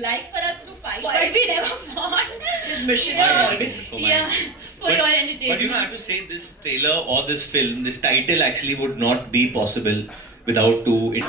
like for us to fight, but we never fought. His mission was always for your entertainment. But I have to say, this trailer or this film, this title actually would not be possible without two.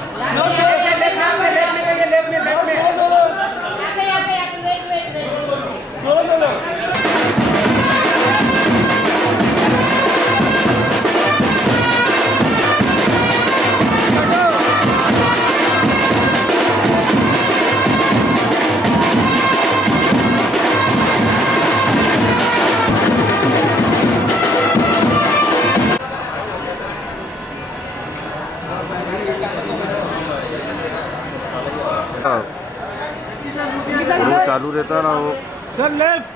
वो चालू रहता ना वो sir left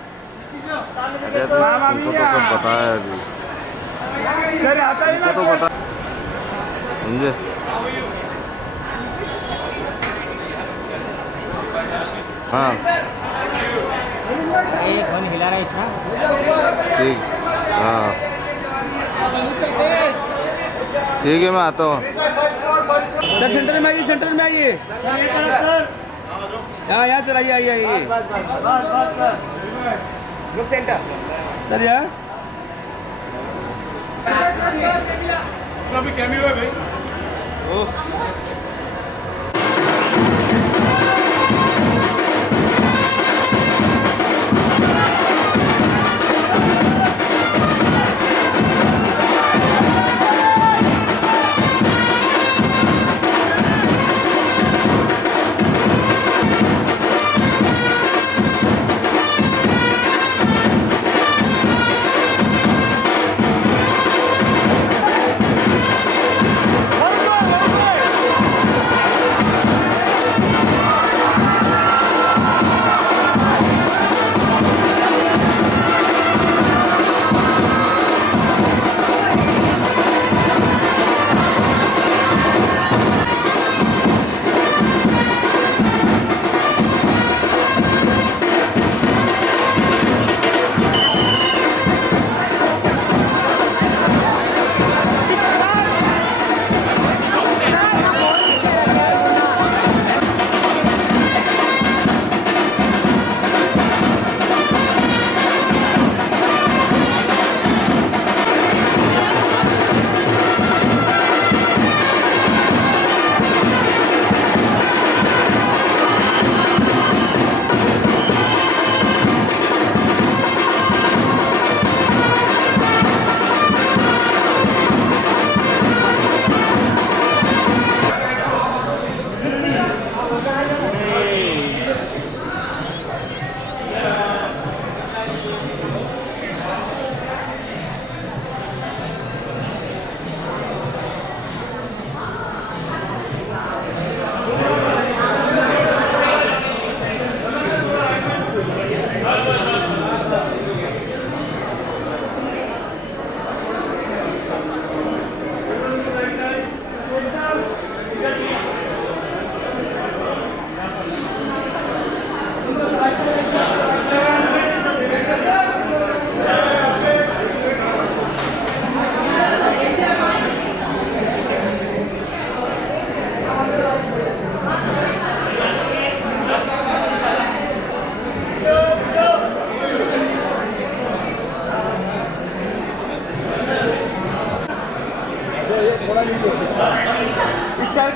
उनको तो सब पता है अभी सर आता ही ना तो पता समझे हाँ हिला रहा है इतना ठीक हाँ ठीक है मैं आता हूँ सर सेंटर में आइए यहाँ सर आइए सेंटर सर यार अभी कैमियो है भाई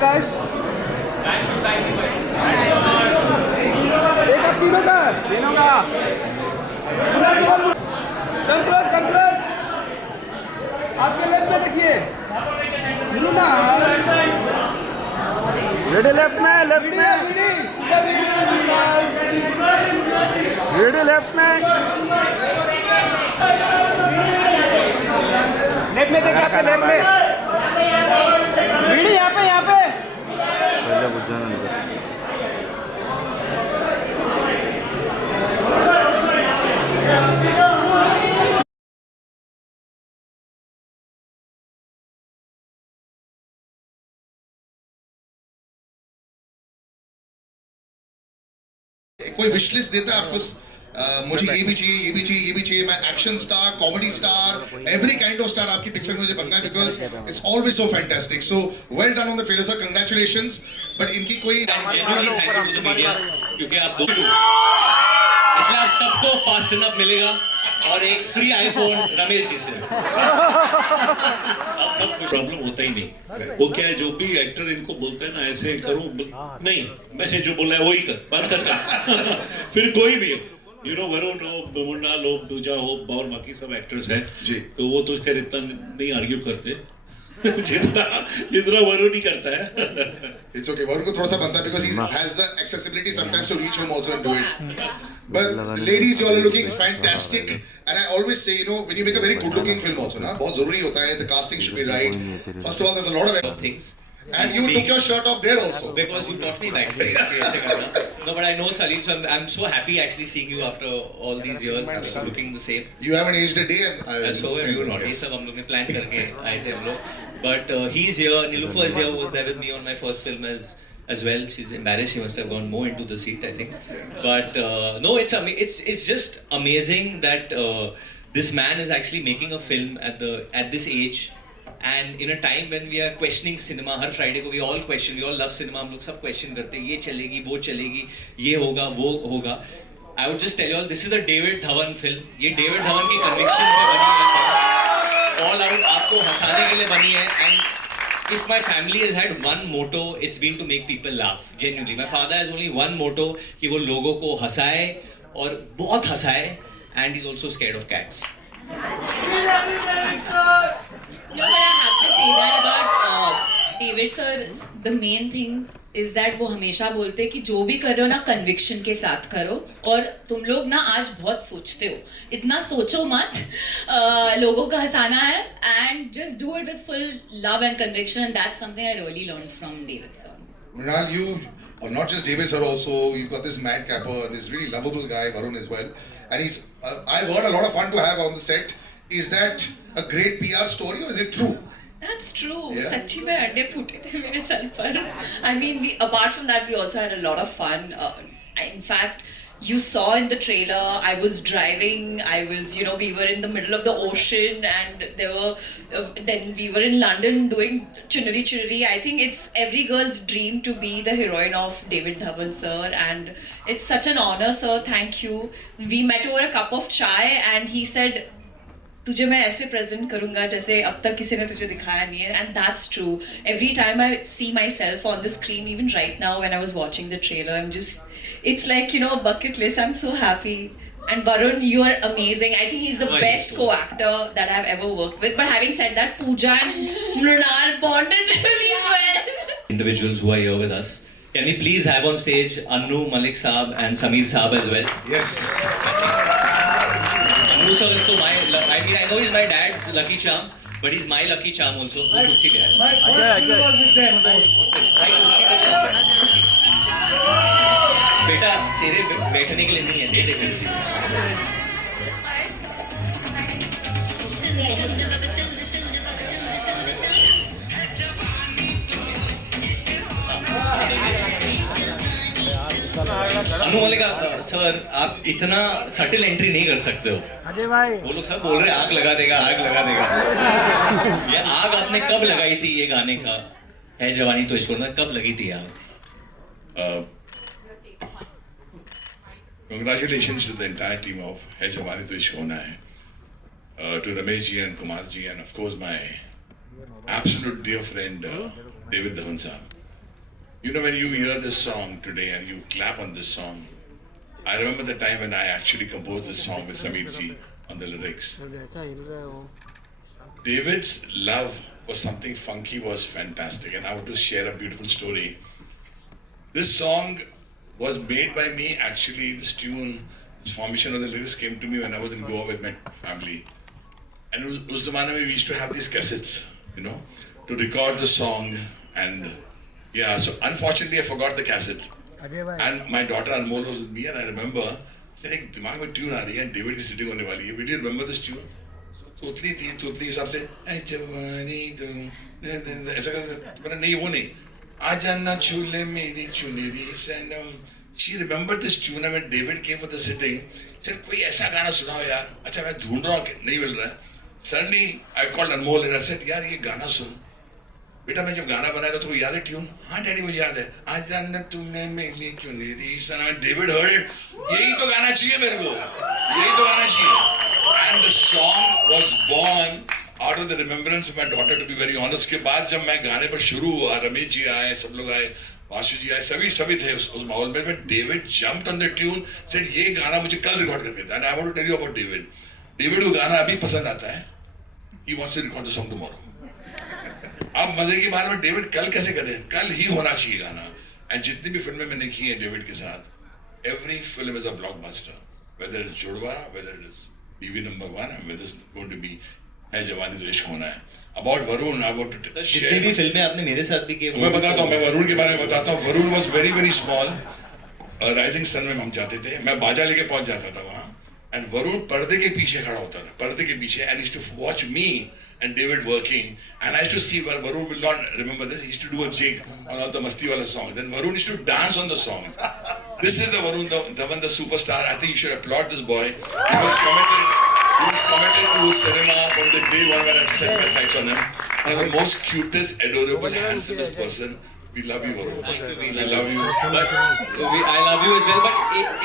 गाइस एक आप तीनों का कंट्रोल आपके लेफ्ट में देखिए रेडी लेफ्ट में रेडी लेफ्ट में देखिए आपके लेफ्ट में यहाँ पे पहले बुझाना कोई विश लिस्ट देता है आपको मुझे ये भी चाहिए, ये भी चाहिए, ये भी चाहिए, मैं action star, comedy star, every kind of star आपकी पिक्चर में मुझे बनना है because it's always so fantastic. So well done on the trailer sir, congratulations. But इनकी कोई क्योंकि आप दो इसलिए आप सबको फास्ट इनफ मिलेगा और एक फ्री आईफोन रमेश जी से। अब सब कुछ प्रॉब्लम होता ही नहीं। वो क्या है, जो भी एक्टर इनको बोलता है ना ऐसे करूं, नहीं मैंने जो बोला है वही कर, बात कर। फिर कोई भी वरुण हो, मुन्ना लोग, दूजा हो और बाकी सब एक्टर्स हैं जी। तो वो तो खैर इतना नहीं आर्ग्यू करते जितना वरुण ही करता है। It's okay. Varun को थोड़ा सा बनता है because he has the accessibility sometimes to reach home also and do it. But the ladies, you all are looking fantastic. And I always say, when you make a very good-looking film also, ना बहुत जरूरी होता है. The casting should be right. First of all, there's a lot of things. And you took your shirt off there also. Because you brought me backstage. No, but I know Salil, so I'm so happy actually seeing you after all these years, looking the same. You haven't aged a day, and So have you not. ये सब हम लोग ने plan करके आए थे हम लोग. But he's here. Niloufar is here. Was there with me on my first film as well. She's embarrassed. She must have gone more into the seat, I think. But no, it's just amazing that this man is actually making a film at this age. And in a time when we are questioning cinema, her Friday को we all question, we all love cinema, हम लोग सब question करते हैं, ये चलेगी, वो चलेगी, ये होगा, वो होगा. I would just tell you all, this is a David Dhawan film. ये David Dhawan की conviction पे बनी है. All out आपको हंसाने के लिए बनी है. And if my family has had one motto, it's been to make people laugh. Genuinely, my father has only one motto कि वो लोगों को हंसाए और बहुत हंसाए. And he's also scared of cats. No, but I have to say that about David sir. The main thing is that वो हमेशा बोलते हैं कि जो भी कर रहे हो ना conviction के साथ करो. और तुम लोग ना आज बहुत सोचते हो. इतना सोचो मत. लोगों का हंसाना है and just do it with full love and conviction, and that's something I really learned from David sir. Mrinal, you, or not just David sir also, you've got this madcapper, this really lovable guy, Varun as well. And he's, I've heard a lot of fun to have on the set. Is that a great PR story or is it true? That's true. Yeah. सच्ची में अंडे फूटे थे मेरे sir पर. I mean, apart from that, we also had a lot of fun. In fact, you saw in the trailer, I was driving. We were in the middle of the ocean, and then we were in London doing Chunari Chunari. I think it's every girl's dream to be the heroine of David Dhawan sir, and it's such an honor, sir. Thank you. We met over a cup of chai, and he said, तुझे मैं ऐसे present करूँगा जैसे अब तक किसी ने तुझे दिखाया नहीं है. And that's true. Every time I see myself on the screen, even right now when I was watching the trailer, it's like, a bucket list. I'm so happy. And Varun, you are amazing. I think he's the best co-actor that I've ever worked with. But having said that, Pooja and Mrinal bonded really well. Individuals who are here with us. Can we please have on stage Anu, Malik Saab and Sameer Saab as well? Yes. Anu sir is to I know he's my dad's lucky charm, but he's my lucky charm also. वो कुर्सी पे है. My first film was with them. भाई कुर्सी पे है. बेटा तेरे बैठने के लिए नहीं है, दे दे कुर्सी. अनु मलिक सर, आप इतना सटल एंट्री नहीं कर सकते हो. अजय भाई, वो लोग सब बोल रहे हैं आग लगा देगा, आग लगा देगा. ये आग आपने कब लगाई थी ये गाने का है जवानी तो इश्क, कब लगी थी आग? Congratulations to the entire team of Hai Jawani To Ishq Hona Hai, to Ramesh ji and Kumar ji, and of course my absolute dear friend David Dhawan sir. When you hear this song today and you clap on this song, I remember the time when I actually composed this song with Sameer ji on the lyrics. David's love for something funky was fantastic, and I want to share a beautiful story. This song was made by me actually. This tune, this formation of the lyrics came to me when I was in Goa with my family. And us zamane mein we used to have these cassettes, to record the song. And yeah, so unfortunately I forgot the cassette. And my daughter Anmol was with me, and I remember saying, दिमाग में tune आ रही है, David की sitting होने वाली है. We didn't remember this tune. तोतली थी, तोतली के हिसाब से ऐ जवानी तो ऐसा कर नहीं, वो नहीं. आजा ना छूले मेरी चुनरी सनम. She remembered this tune, and when David came for the sitting, said कोई ऐसा गाना सुनाओ यार. अच्छा मैं ढूंढ रहा हूँ, नहीं मिल रहा है. Suddenly I called Anmol and I said, यार ये गाना सुन. बेटा मैं जब गाना बनाया था तो याद है ट्यून? हाँ डैडी मुझे याद है, आज जानना तुमने मेरी चुनरी सना। डेविड हर्ड, यही तो गाना चाहिए मेरे को, यही तो गाना चाहिए। And the song was born out of the remembrance of my daughter, to be very honest. के बाद जब मैं गाने पर शुरू हुआ, रमेश जी आए, सब लोग आए, वासु जी आए, सभी थे उस माहौल में। But David jumped on the tune, said ये गाना मुझे कल रिकॉर्ड करके था। And I want to tell you about David. David को गाना अभी पसंद आता है, he wants to record the song tomorrow. अब मजे की बात में डेविड कल कैसे करे, कल ही होना चाहिए गाना। एंड जितनी भी फिल्में मैंने की है डेविड के साथ, every film is a blockbuster, whether it is Judwaa, whether it is Biwi number 1, and whether is going to be Hai Jawani Toh Ishq Hona Hai. About Varun, I want to जितनी भी फिल्में आपने मेरे साथ भी की, मैं बताता हूँ, मैं वरुण के बारे में बताता हूँ। Varun was very very small. Rising sun में हम जाते थे, मैं बाजा लेके पहुंच जाता था वहाँ, एंड वरुण पर्दे के पीछे खड़ा होता था, पर्दे के पीछे, and used to watch me and David working, and I used to see Varun will not remember this. He used to do a jig on all the Masti wala songs. Then Varun used to dance on the songs. This is the Varun, the one, the superstar. I think you should applaud this boy. He was committed. He was committed to cinema from the day one when I set my sights on him. And the most cutest, adorable, handsomest person. We love you, Varun. Thank you, We love you. But I love you as well. But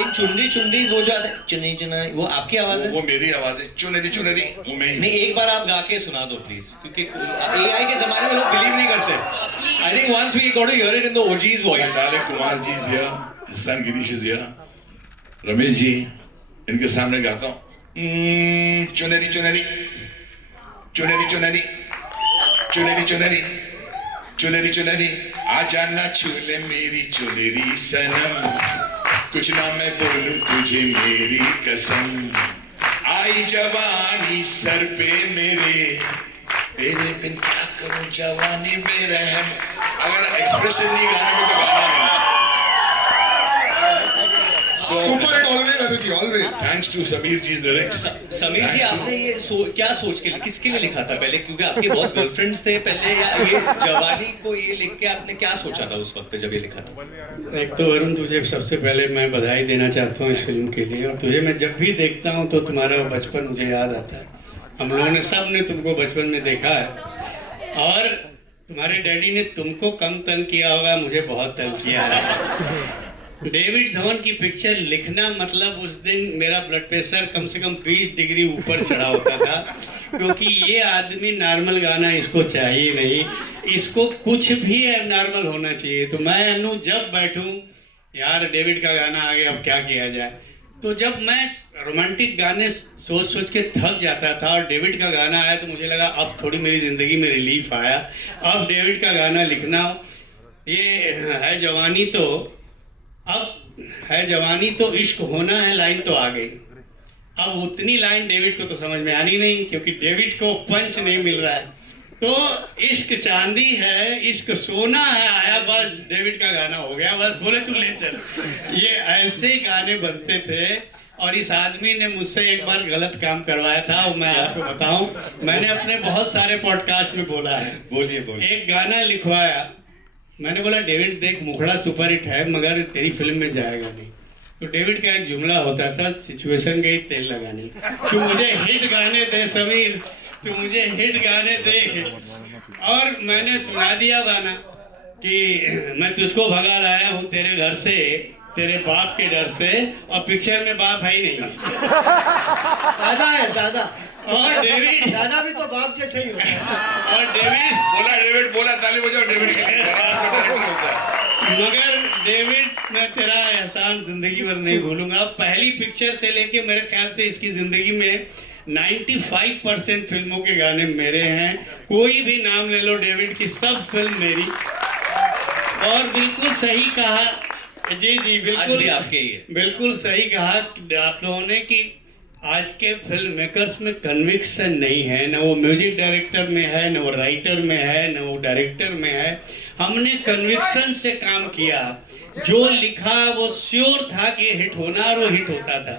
in चुनरी वो जो आता है, चुनरी वो आपकी आवाज है? वो मेरी आवाज है, चुनरी वो मैं ही। नहीं, एक बार आप गा के सुना दो प्लीज, क्योंकि AI के जमाने में लोग बिलीव नहीं करते। I think once we got to hear it in the OG's voice. साले Kumar ji is here, his son Girish is here, Ramesh ji, इनके सामने गाता हूँ। चुनरी चुनरी चुनरी चुनरी चुनरी चुनरी चुनरी चुनरी, आ जाना छूले मेरी चुनरी सनम, कुछ ना मैं बोलूं तुझे मेरी कसम, आई जवानी सर पे मेरे, तेरे बिन क्या करूं जवानी बेरहम। अगर एक्सप्रेशन नहीं गाने में तो गाना नहीं। Super hit always, Anuji, always. Thanks to Sameer ji's lyrics. Sameer जी, आपने ये क्या सोच के किसके लिए लिखा था पहले? क्योंकि आपके बहुत गर्लफ्रेंड्स थे पहले, या ये जवानी को ये लिख के आपने क्या सोचा था उस वक्त पे जब ये लिखा था? एक तो वरुण, तुझे सबसे पहले मैं बधाई देना चाहता हूँ इस फिल्म के लिए। और तुझे मैं जब भी देखता हूँ तो तुम्हारा बचपन मुझे याद आता है। हम लोगों ने सब ने तुमको बचपन में देखा है, और तुम्हारे डैडी ने तुमको कम तंग किया होगा, मुझे बहुत तंग किया है। डेविड धवन की पिक्चर लिखना मतलब उस दिन मेरा ब्लड प्रेशर कम से कम 20 डिग्री ऊपर चढ़ा होता था, क्योंकि ये आदमी नॉर्मल गाना इसको चाहिए नहीं, इसको कुछ भी नॉर्मल होना चाहिए। तो मैं अनु जब बैठूं, यार डेविड का गाना आ गया, अब क्या किया जाए। तो जब मैं रोमांटिक गाने सोच सोच के थक जाता था और डेविड का गाना आया तो मुझे लगा अब थोड़ी मेरी ज़िंदगी में रिलीफ आया। अब डेविड का गाना लिखना, ये है जवानी तो, अब है जवानी तो इश्क होना है, लाइन तो आ गई। अब उतनी लाइन डेविड को तो समझ में आनी नहीं, क्योंकि डेविड को पंच नहीं मिल रहा है। तो इश्क चांदी है, इश्क सोना है, आया बस डेविड का गाना हो गया, बस बोले तू ले चल। ये ऐसे ही गाने बनते थे। और इस आदमी ने मुझसे एक बार गलत काम करवाया था, और मैं आपको बताऊं, मैंने अपने बहुत सारे पॉडकास्ट में बोला है। बोलिए। एक गाना लिखवाया, मैंने बोला डेविड देख, मुखड़ा सुपर हिट है मगर तेरी फिल्म में जाएगा नहीं। तो डेविड का एक जुमला होता था, सिचुएशन गई तेल लगाने, तू मुझे हिट गाने दे समीर, तू मुझे हिट गाने दे। और मैंने सुना दिया गाना कि मैं तुझको भगा लाया हूँ तेरे घर से, तेरे बाप के डर से, और पिक्चर में बाप है ही नहीं, दादा है दादा। और डेविड दादा भी तो बाप जैसे ही होता है। और डेविड बोला ताली बजाओ डेविड के लिए। मगर डेविड, मैं तेरा एहसान जिंदगी भर नहीं भूलूंगा। पहली पिक्चर से लेके मेरे ख्याल से इसकी जिंदगी में 95% फिल्मों के गाने मेरे हैं। कोई भी नाम ले लो डेविड की, सब फिल्म मेरी। और बिल्कुल सही कहा जी, बिल्कुल आज भी आपके ही है। बिल्कुल सही कहा आप लोगों ने कि आज के फिल्म मेकर्स में कन्विक्शन नहीं है, न वो म्यूजिक डायरेक्टर में है, न वो राइटर में है, न वो डायरेक्टर में है। हमने कन्विक्शन से काम किया, जो लिखा वो श्योर था कि हिट होना, और वो हिट होता था।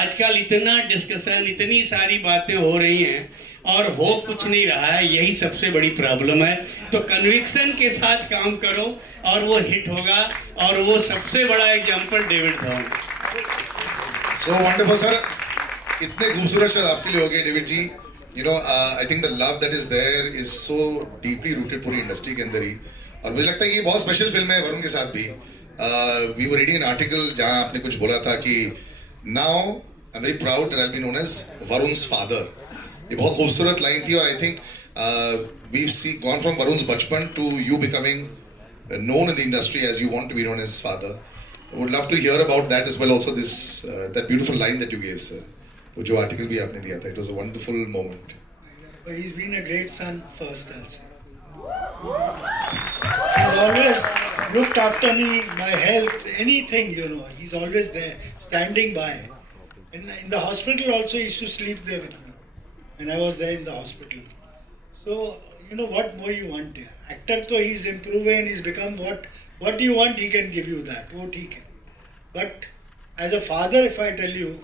आजकल इतना डिस्कशन, इतनी सारी बातें हो रही हैं और हो कुछ नहीं रहा है, यही सबसे बड़ी प्रॉब्लम है। तो कन्विक्शन के साथ काम करो और वो हिट होगा, और वो सबसे बड़ा example David Dhawan. So wonderful, sir. इतने खूबसूरत शब्द आपके लिए हो गए David ji. you know, I think the love that is there is so deeply rooted पूरी industry के अंदर ही. और मुझे लगता है कि ये बहुत स्पेशल फिल्म है वरुण के साथ भी. We were reading an article जहाँ आपने कुछ बोला था कि now I'm very proud that I'll be known as Varun's father. ये बहुत खूबसूरत लाइन थी और I think we've gone from Varun's बचपन to you becoming known in the industry as you want to be known as father. I would love to hear about that as well. Also, this that beautiful line that you gave, sir. वो जो article भी आपने दिया था, it was a wonderful moment. But he's been a great son first, I'll say. He's always looked after me, my health, anything, you know. He's always there, standing by. And in the hospital also, he used to sleep there with me. When I was there in the hospital. So, you know, what more you want here? Actor तो he's improving, he's become what you want, he can give you that. वो ठीक है. But as a father, if I tell you,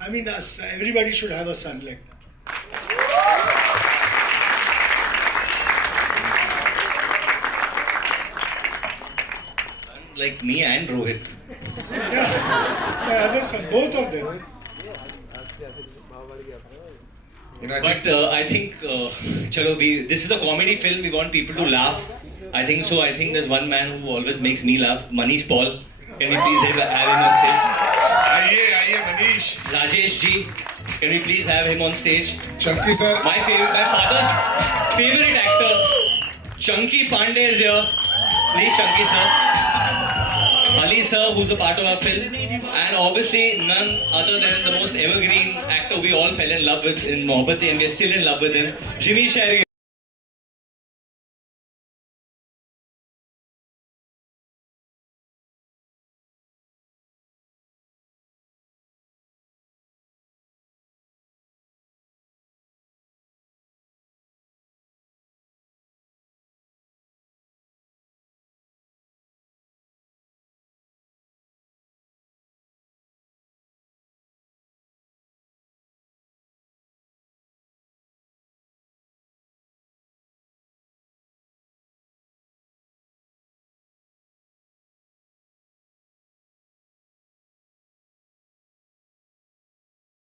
I mean, everybody should have a son like that. Like me and Rohit. My other son, both of them. You know, I think, chalo, this is a comedy film. We want people to laugh. I think so. I think there's one man who always makes me laugh. Manish Paul. Can we please have him on stage? आइए Manish. Rajesh ji. Can we please have him on stage? Chunky sir. My father's favorite actor, Chunky Pandey is here. Please, Chunky sir. Ali sir, who's a part of our film, and obviously none other than the most evergreen actor we all fell in love with in Mohabbatein, and we're still in love with him, Jimmy Sherry.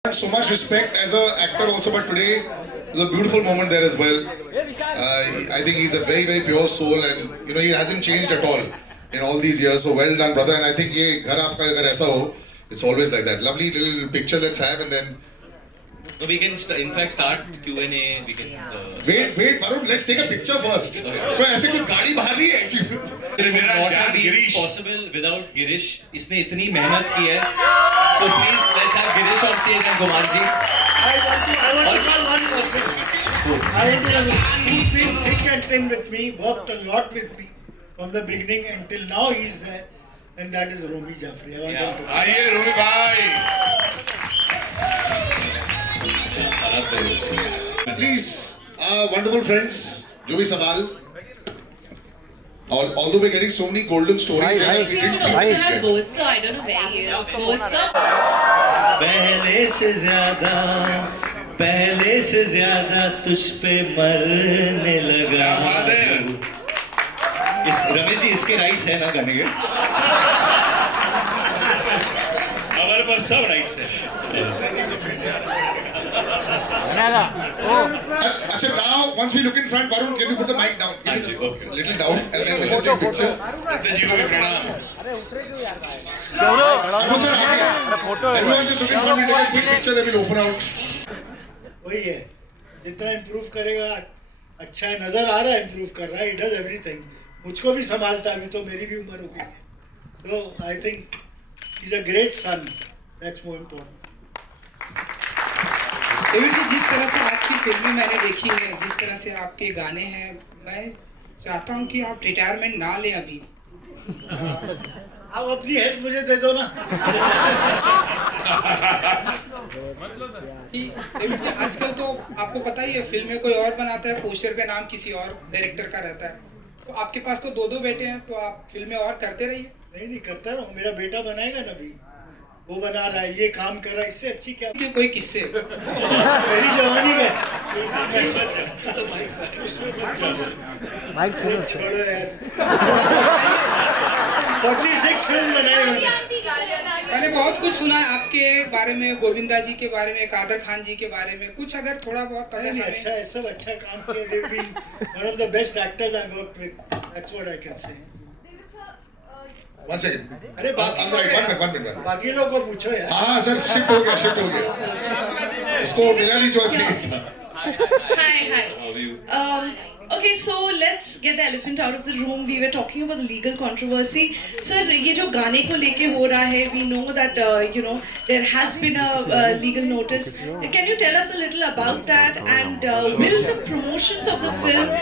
I have so much respect as an actor also, but today was a beautiful moment there as well. I think he's a very, very pure soul, and you know he hasn't changed at all in all these years. So well done, brother. And I think ये घर आपका अगर ऐसा हो, it's always like that. Lovely little picture let's have, and then So we can in fact start Q&A. We can. wait, Varun, let's take a picture first. कोई ऐसे कोई गाड़ी बाहर नहीं है कि मेरा Not जान be Girish. possible without Girish. इसने इतनी मेहनत की है. So please let's have Girish on stage and Kumar ji. I want to call one person. He's been thick and thin with me, worked a lot with me from the beginning until now he's there. And that is Romy Jaffrey. I want him to आइए रोमी भाई. please, wonderful friends, जो भी सवाल. Although we're getting so many golden stories, here that we didn't Also have Bosa, I don't know where he is. Bosa. पहले से ज्यादा तुझ पे मरने लगा. क्या बात है. रमेश जी इसके राइट्स है ना गाने के? हमारे पास सब राइट्स है. Achha, now once we look in front, Varun, can you put the mic down? Give it a little down, and then we'll just take a picture. Dutta जी को भी प्रणाम. No, sir, everyone just look in front. We'll take a quick picture, then we'll open out. वही है. जितना improve करेगा अच्छा है. नजर आ रहा है इम्प्रूव कर रहा है. He does everything. मुझको भी संभालता है. अभी तो मेरी भी उम्र हो गई. So I think he's a great son. That's more important. David ji, जिस तरह से आपकी फिल्में मैंने देखी है, जिस तरह से आपके गाने हैं, मैं चाहता हूं कि आप रिटायरमेंट ना लें अभी. आप अपनी हेल्प मुझे दे दो ना. डेविड जी, आजकल तो आपको पता ही है, फिल्में कोई और बनाता है, पोस्टर पे नाम किसी और डायरेक्टर का रहता है. तो आपके पास तो दो बेटे हैं, तो आप फिल्में और करते रहिए. नहीं करता रहो. मेरा बेटा बनाएगा ना अभी. वो बना रहा है, ये काम कर रहा है. इससे अच्छी क्या क्यों, कोई किस्से मेरी जवानी में. छोड़ो यार. 46 फिल्म बनाए मैंने. मैंने बहुत कुछ सुना है आपके बारे में, गोविंदा जी के बारे में, कादर खान जी के बारे में, कुछ अगर थोड़ा बहुत अगर नहीं, हमें अच्छा है, सब अच्छा काम किया. They've been one of the best actors I've worked with. That's what I can say. 1 second. अरे बाकी I'm right. 1 minute. बाकी लोगों को पूछो यार. हाँ सर, शिफ्ट हो गया. उसको मिला नहीं जो चाहिए था. Hi. How are you? Okay, so let's get the elephant out of the room. We were talking about the legal controversy. Sir, ये जो गाने को लेके हो रहा है, we know that there has been a legal notice. Can you tell us a little about that? And will the promotions of the film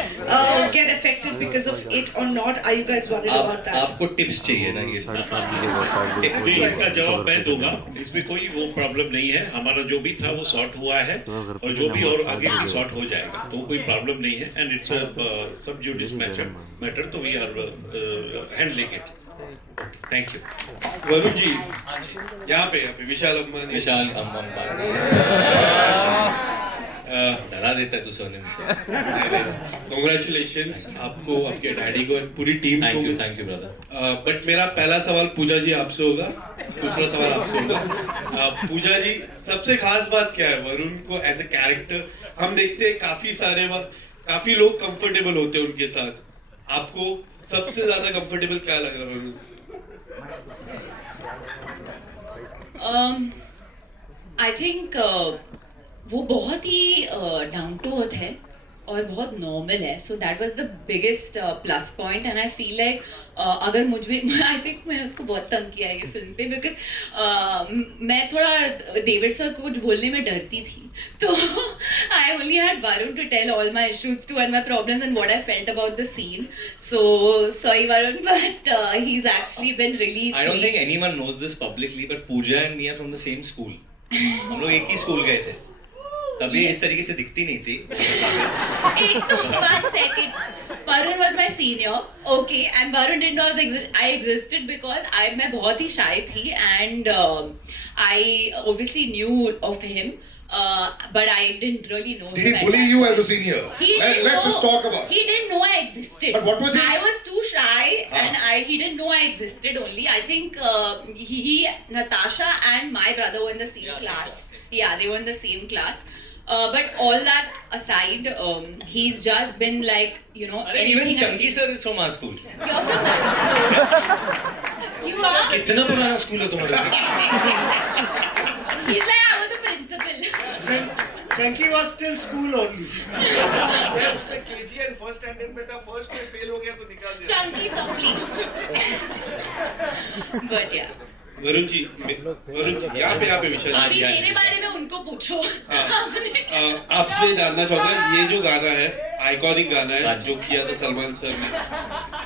get affected because of it or not? Are you guys worried about that? आपको tips चाहिए ना ये? जी, इसका जवाब मैं दूंगा. इसमें कोई वो प्रॉब्लम नहीं है. हमारा जो भी था वो सॉर्ट हुआ है और जो भी और आगे भी सॉर्ट हो जाएगा, तो कोई प्रॉब्लम नहीं है. And it's sub judice matter, तो we are handling it. Thank you. Varun ji, यहाँ पे विशाल अम्बानी. विशाल अंबानी डरा देता है तू सोने से. कॉन्ग्रेचुलेशंस आपको, आपके डैडी को, पूरी टीम को. Thank you brother. बट मेरा पहला सवाल पूजा जी आपसे होगा, दूसरा सवाल आपसे होगा. पूजा जी, सबसे खास बात क्या है वरुण को एज ए कैरेक्टर? हम देखते हैं काफी लोग कंफर्टेबल होते हैं उनके साथ. आपको सबसे ज्यादा कंफर्टेबल क्या लगा वरुण? आई थिंक वो बहुत ही डाउन टू अर्थ है और बहुत नॉर्मल है. So that was the biggest plus point. And I feel like अगर मुझे आई थिंक मैंने उसको बहुत तंग किया है ये फिल्म पे, बिकॉज मैं थोड़ा डेविड सर को कुछ बोलने में डरती थी. तो I only had Varun to tell all my issues to and my problems and what I felt about the scene. So sorry Varun, but he is actually been release. I don't think anyone knows this publicly, but Pooja and me are from the same school. हम लोग एक ही school गए थे, तभी इस तरीके से दिखती नहीं थी. एक तो 1 second. Varun was my senior, okay, and Varun did not exist. I existed because मैं बहुत ही shy थी, and I obviously knew of him, but I didn't really know him. Did he bully you as a senior? Let's just talk about. He didn't know I existed. But what was his? I was too shy, and he didn't know I existed. Only I think he, Natasha, and my brother were in the same class. Yeah, they were in the same class. But all that aside, he's just been like, even Chunky sir is from our school. You're from that. You are? कितना पुराना school है तुम्हारा? He's like, I was a principal. Chunky was still school only. उसने KG and first standard में था, first में fail हो गया तो निकाल दिया. Chunky, so please. But yeah. Varun ji, यहाँ पे विशाल. अभी मेरे बारे में उनको पूछो. आपसे जानना चाहूंगा, ये जो गाना है आइकॉनिक गाना है जो किया था सलमान सर ने,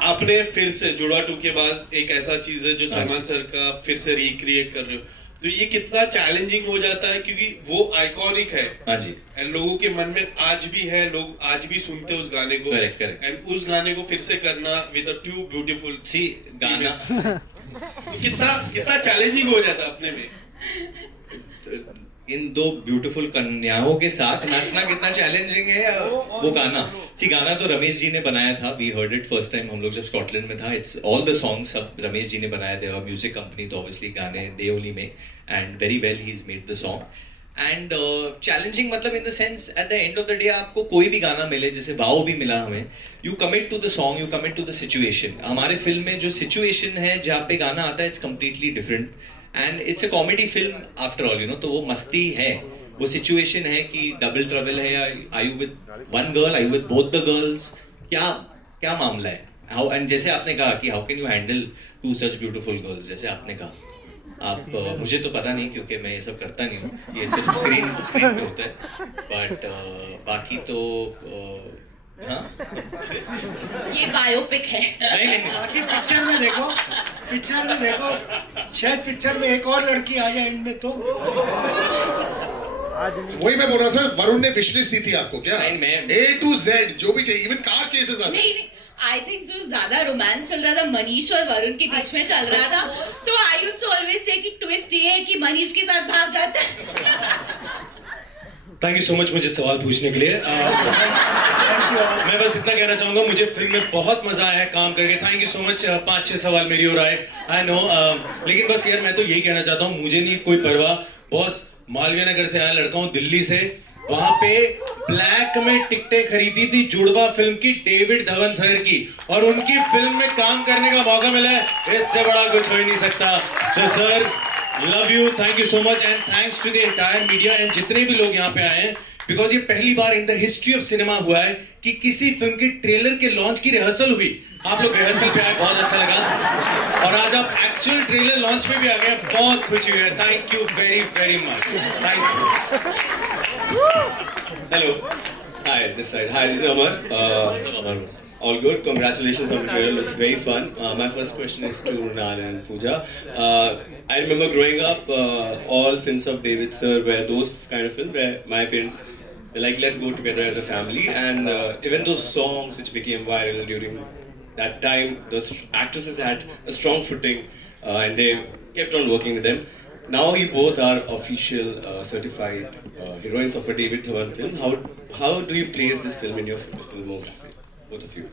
आपने फिर से जुड़वा 2 के बाद एक ऐसा चीज है जो सलमान सर का फिर से रिक्रिएट कर रहे हो, तो ये कितना चैलेंजिंग हो जाता है? क्योंकि वो आइकॉनिक है. हाँ जी. एंड लोगों के मन में आज भी है, लोग आज भी सुनते हैं उस गाने को. करेक्ट. एंड उस गाने को फिर से करना विद अ टू ब्यूटीफुल सी गाना कितना चैलेंजिंग हो जाता अपने में. इन 2 ब्यूटीफुल कन्याओं के साथ नाचना कितना चैलेंजिंग है. वो गाना तो रमेश जी ने बनाया था. We heard it first time हम लोग जब स्कॉटलैंड में था. इट्स ऑल द सॉन्ग्स सब रमेश जी ने बनाए थे. और म्यूजिक कंपनी तो ऑब्वियसली गाने they only make, and very well he is made the song. And challenging मतलब in the sense at the end of the day आपको कोई भी गाना मिले, जैसे वाओ भी मिला हमें, you commit to the song, you commit to the situation. हमारे फिल्म में जो सिचुएशन है जहाँ पे गाना आता है, it's completely different. And it's a comedy film after all, तो वो मस्ती है, वो सिचुएशन है कि डबल ट्रबल है, या I you with one girl, I you with both the girls, क्या मामला है. हाउ, एंड जैसे आपने कहा कि how can you handle 2 such beautiful girls, जैसे आपने कहा. आप मुझे तो पता नहीं क्योंकि मैं ये सब करता नहीं हूँ, ये सिर्फ स्क्रीन पे होता है. बट बाकी तो हाँ, ये बायोपिक है. नहीं. बाकी पिक्चर में देखो, शायद पिक्चर में एक और लड़की आ जाए इनमें तो. वही मैं बोल रहा था, वरुण ने विशलिस्ट दी थी आपको क्या? नहीं, मैं A to Z जो भी चाहिए, इवन कार चेसेस आते. नहीं, आई थिंक जो ज्यादा रोमांस चल रहा था मनीष और वरुण के बीच में चल रहा था, तो I used to always say कि ट्विस्ट ये है कि मनीष के साथ भाग जाता है. थैंक यू सो मच मुझे सवाल पूछने के लिए. मैं बस इतना कहना चाहूंगा, मुझे फिल्म में बहुत मजा आया है काम करके. Thank you so much. 5-6 सवाल मेरी ओर आए, आई नो, लेकिन बस यार मैं तो यही कहना चाहता हूँ, मुझे नहीं कोई परवाह. बॉस मालवीय नगर से आया लड़का हूँ, दिल्ली से. वहां पे ब्लैक में टिकटें खरीदी थी जुड़वा फिल्म की, डेविड धवन सर की, और उनकी फिल्म में काम करने का मौका मिला है. इससे बड़ा कुछ हो ही नहीं सकता. So sir, love you, thank you so much, and thanks to the entire media and जितने भी लोग यहाँ पे आए हैं, बिकॉज ये पहली बार in the history of cinema हुआ है कि किसी फिल्म के ट्रेलर के लॉन्च की रिहर्सल हुई. आप लोग रिहर्सल पे आए, बहुत अच्छा लगा, और आज आप एक्चुअल ट्रेलर लॉन्च में भी आ गए, बहुत खुशी हुई है. Thank you very very much. Thank you. Hello. Hi, this side. Hi, this is Amar. All good. Congratulations on the trailer. Looks very fun. My first question is to Runal and Pooja. I remember growing up, all films of David Sir were those kind of films where my parents were like, let's go together as a family. And even those songs which became viral during that time, the actresses had a strong footing and they kept on working with them. Now you both are official certified heroines of a David Dhawan film. How do you place this film in your filmography, both of you?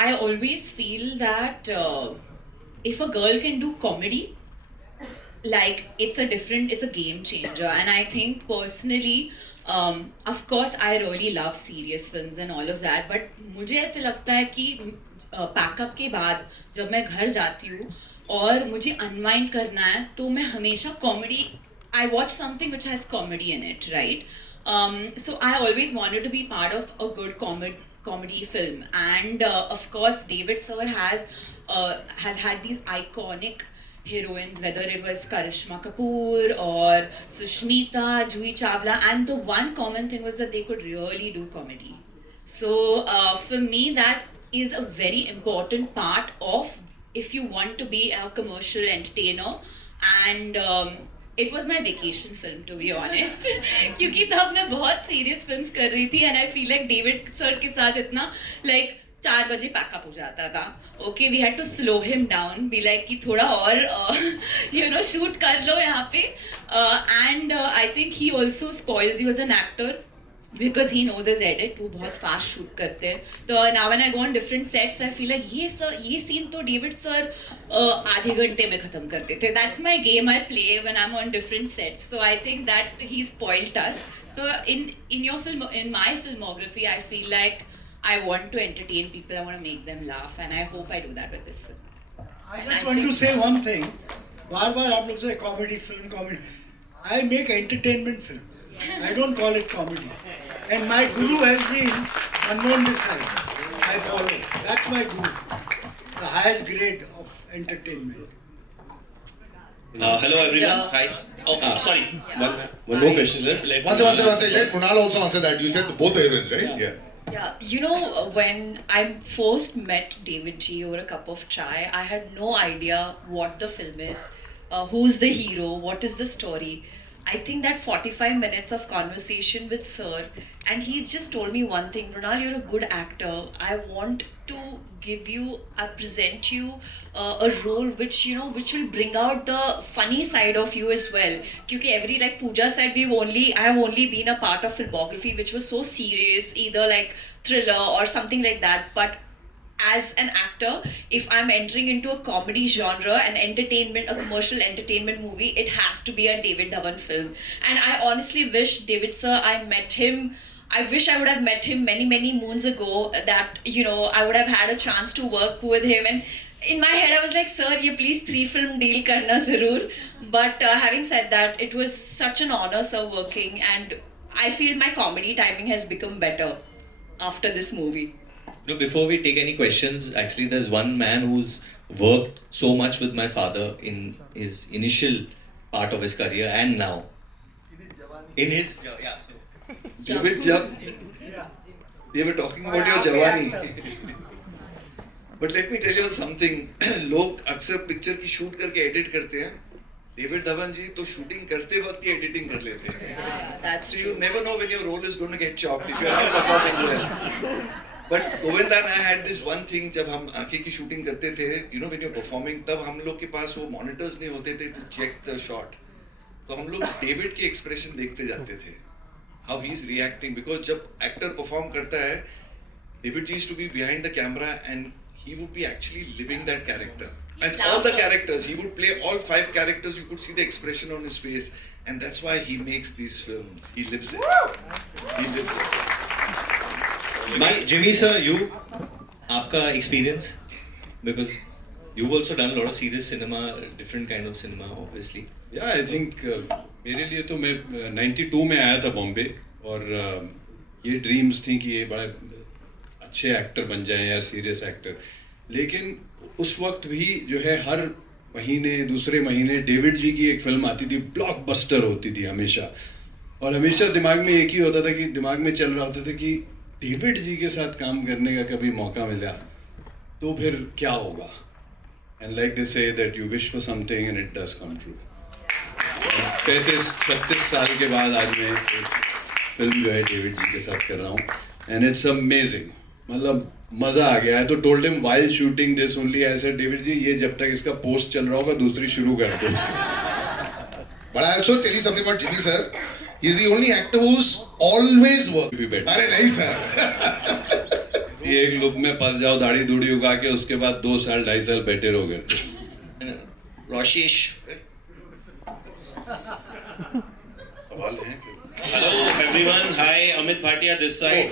I always feel that if a girl can do comedy, like it's a game changer. And I think personally, of course, I really love serious films and all of that. But मुझे ऐसे लगता है कि pack up के बाद जब मैं घर जाती हूँ और मुझे अनवाइंड करना है, तो मैं हमेशा comedy, I watch something which has comedy in it, right? So I always wanted to be part of a good comedy film, and of course David Sir has had these iconic heroines, whether it was Karishma Kapoor or Sushmita, Juhi Chawla, and the one common thing was that they could really do comedy. So for me, that is a very important part of if you want to be a commercial entertainer, and it was my vacation film, to be honest. क्योंकि तब मैं बहुत serious films कर रही थी, and I feel like David Sir के साथ इतना like 4 बजे पैकअप हो जाता था. Okay, we had to slow him down, be like कि थोड़ा और shoot कर लो यहाँ पे, and I think he also spoils you as an actor because he knows his edit. वो बहुत fast shoot करते हैं. तो now when I go on different sets, I feel like ये scene तो David Sir आधे घंटे में खत्म करते थे. That's my game I play when I'm on different sets. So I think that he spoiled us. So in my filmography, I feel like I want to entertain people. I want to make them laugh, and I hope I do that with this film. I just want to say one thing. बार-बार आप लोग से comedy film. I make entertainment film. I don't call it comedy. And my guru has been Unknown Desai. I follow. That's my guru. The highest grade of entertainment. Hello everyone. Hi. Oh, sorry. One more question left. One second. Let Kunal also answer that. You said both the heroines, right? Yeah. When I first met David G over a cup of chai, I had no idea what the film is, who's the hero, what is the story. I think that 45 minutes of conversation with Sir, and he's just told me one thing: Runal, you're a good actor. I want to present you a role which will bring out the funny side of you as well. Because like Pooja said, I have only been a part of filmography which was so serious, either like thriller or something like that. But as an actor, if I'm entering into a comedy genre, a commercial entertainment movie, it has to be a David Dhawan film. And I honestly wish David Sir, I wish I would have met him many moons ago, that I would have had a chance to work with him. And in my head I was like, sir, you please 3-film deal karna zarur. But having said that, it was such an honor, sir, working, and I feel my comedy timing has become better after this movie. No, before we take any questions, actually there's one man who's worked so much with my father in his initial part of his career and now. David, they were talking about your Jawani. But let me tell you something. लोग अक्सर picture की shoot करके edit करते हैं. David Dhawan जी तो shooting करते वक्त ही editing कर लेते हैं. So you never know when your role is going to get chopped if you are not performing well. But Govind and I had this one thing, जब हम आंखें की शूटिंग करते थे, when you're performing, तब हम लोग के पास वो monitors नहीं होते थे to check the shot. तो हम लोग डेविड के एक्सप्रेशन देखते जाते थे. how he's reacting, because जब actor perform करता है, David G used to be behind the camera and he would be actually living that character. And all the characters, he would play all 5 characters, you could see the expression on his face. And that's why he makes these films. He lives it. He lives it. My Jimmy sir, you, आपका experience, because you've also done a lot of serious cinema, different kind of cinema, obviously. Yeah, I think मेरे लिए तो मैं 92 में आया था बॉम्बे और ये ड्रीम्स थी कि ये बड़े अच्छे एक्टर बन जाएं या सीरियस एक्टर, लेकिन उस वक्त भी जो है हर महीने दूसरे महीने डेविड जी की एक फिल्म आती थी, ब्लॉकबस्टर होती थी हमेशा, और हमेशा दिमाग में एक ही होता था कि दिमाग में चल रहा होता था कि डेविड जी के साथ काम करने का कभी मौका मिला तो फिर क्या होगा. And like they say that you wish for something and it does come true. 35 साल के बाद आज मैं एक फिल्म जो है डेविड जी के साथ कर रहा हूँ एंड इट्स अमेजिंग. मतलब मजा आ गया. है तो told him while shooting this only, I said David ji ये जब तक इसका पोस्ट चल रहा होगा दूसरी शुरू कर दो. But I also tell you something about Jimmy sir. He's the only actor who's always work. अरे नहीं सर. ये एक लुक में पल जाओ, दाढ़ी दूढ़ी उगा के उसके बाद 2 साल 2.5 साल बैठे रहोगे. Roshish. सवाल है. Hello everyone. Hi, Amit Bhatia this side.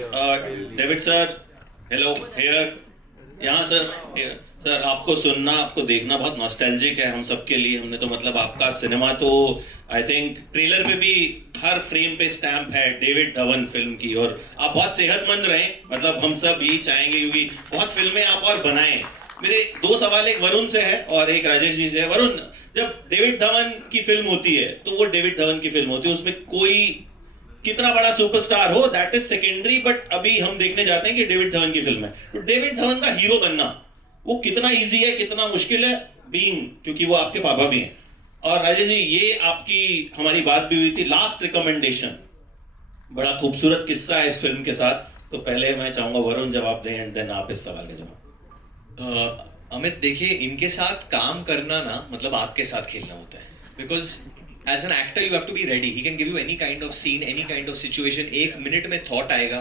David sir. Hello here. यहाँ सर. सर आपको सुनना, आपको देखना बहुत नॉस्टैल्जिक है हम सब के लिए. हमने तो मतलब आपका सिनेमा तो आई थिंक ट्रेलर पे भी हर फ्रेम पे स्टैम्प है डेविड धवन फिल्म की, और आप बहुत सेहतमंद रहें. मतलब हम सब यही चाहेंगे क्योंकि बहुत फिल्में आप और बनाएं. मेरे 2 सवाल, एक वरुण से है और एक राजेश जी से है. वरुण, जब डेविड धवन की फिल्म होती है तो वो डेविड धवन की फिल्म होती है, उसमें कोई कितना बड़ा सुपरस्टार हो दैट इज सेकेंडरी, बट अभी हम देखने जाते हैं कि डेविड धवन की फिल्म है. तो डेविड धवन का हीरो बनना वो कितना इजी है, कितना मुश्किल है, बीइंग क्योंकि वो आपके पापा भी हैं. और राजेश जी, ये आपकी हमारी बात भी हुई थी. लास्ट रिकमेंडेशन, बड़ा खूबसूरत किस्सा है इस फिल्म के साथ. तो पहले मैं चाहूंगा वरुण जवाब दें एंड देन आप इस सवाल का जवाब. अमित देखिए, इनके साथ काम करना ना मतलब आग के साथ खेलना होता है. Because as an actor you have to be ready. He can give you any kind of scene, any kind of situation. 1 minute में थॉट आएगा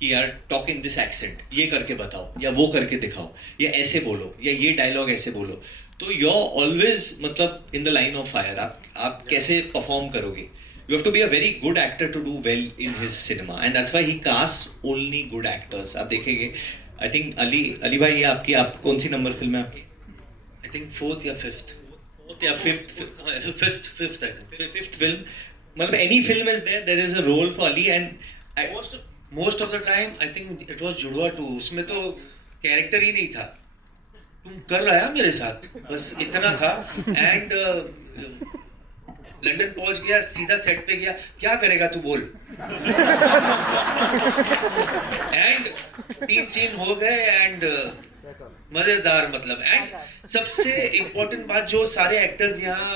कि यार टॉक इन दिस एक्सेंट, ये करके बताओ या वो करके दिखाओ या ऐसे बोलो या ये डायलॉग ऐसे बोलो. तो यू आर ऑलवेज मतलब in the line of fire. आप कैसे परफॉर्म करोगे. You have to be a very good actor to do well in his cinema and that's why he cast only good actors. आप देखेंगे I think Ali भाई, ये आपकी आप कौन सी नंबर फिल्म है आपकी? आई थिंक 4th या 5th. 4th या 5th I think. 5th film. मतलब any film is there is a role for Ali and most of the time I think it was जुड़वा 2. उसमें तो कैरेक्टर ही नहीं था, तुम कर रहा है मेरे साथ, बस इतना था. एंड लंदन पहुंच गया, सीधा सेट पे गया, क्या करेगा तू बोल. एंड 3 सीन हो गए एंड मजेदार मतलब. एंड सबसे इम्पोर्टेंट बात जो सारे एक्टर्स यहाँ